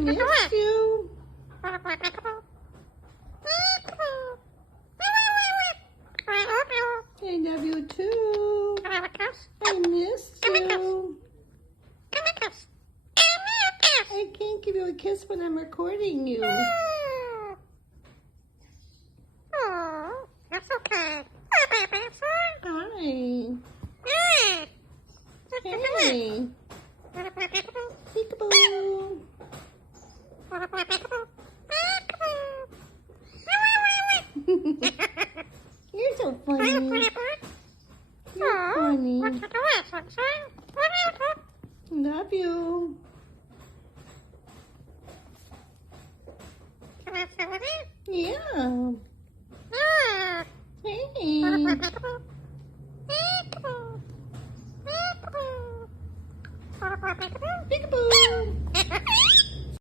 missed you. I love you too. I missed you. I can't give you a kiss when I'm recording you. Oh, that's okay. Hi. Hey. Peekaboo. You're so funny. You're funny. Love you. Yeah. Hey. Peekaboo.